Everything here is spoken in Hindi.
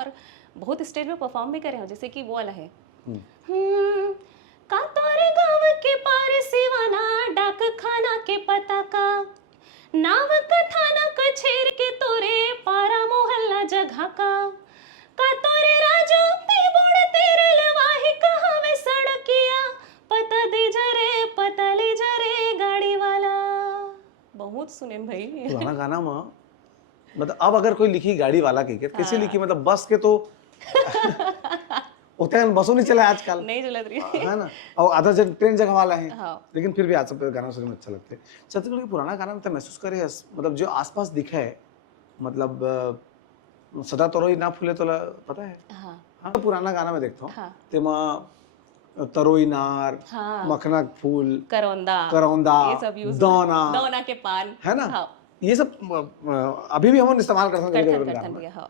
और बहुत स्टेज में परफॉर्म भी करे हैं, जैसे कि वो वाला है का तोरे गाँव के पार सिवाना डाक खाना के पता का नाव कथाना कछेर के तोरे पारा मोहल्ला जगह का तोरे राजो ते बोड़ तेरे लवाही कहाँ वे सड़किया पता दे जरे पता ले जरे गाड़ी वाला। बहुत सुने भाई पुराना गाना में मतलब अब अगर कोई लिखी गाड़ी वाला की कैसे लिखी, मतलब बस के तो होते हैं, बसों नहीं चला आजकल, नहीं चलत रही है ना, और आधा जन ट्रेन जगह वाला है। हाँ। लेकिन फिर भी आज सब गाना सुनने में अच्छा लगता है। छत्तीसगढ़ के पुराना गाना में तो महसूस करे मतलब जो आसपास दिखा है, मतलब सदा तरोई ना फूले तो पता है। हाँ, पुराना गाना में देखता हूँ हाँ। तेमा तरोई नार, हाँ। मखना फूल, करौंदा ये सब यूज दौना के पान, है ना। हाँ। ये सब अभी भी हम इस्तेमाल करते हैं भैया हाँ।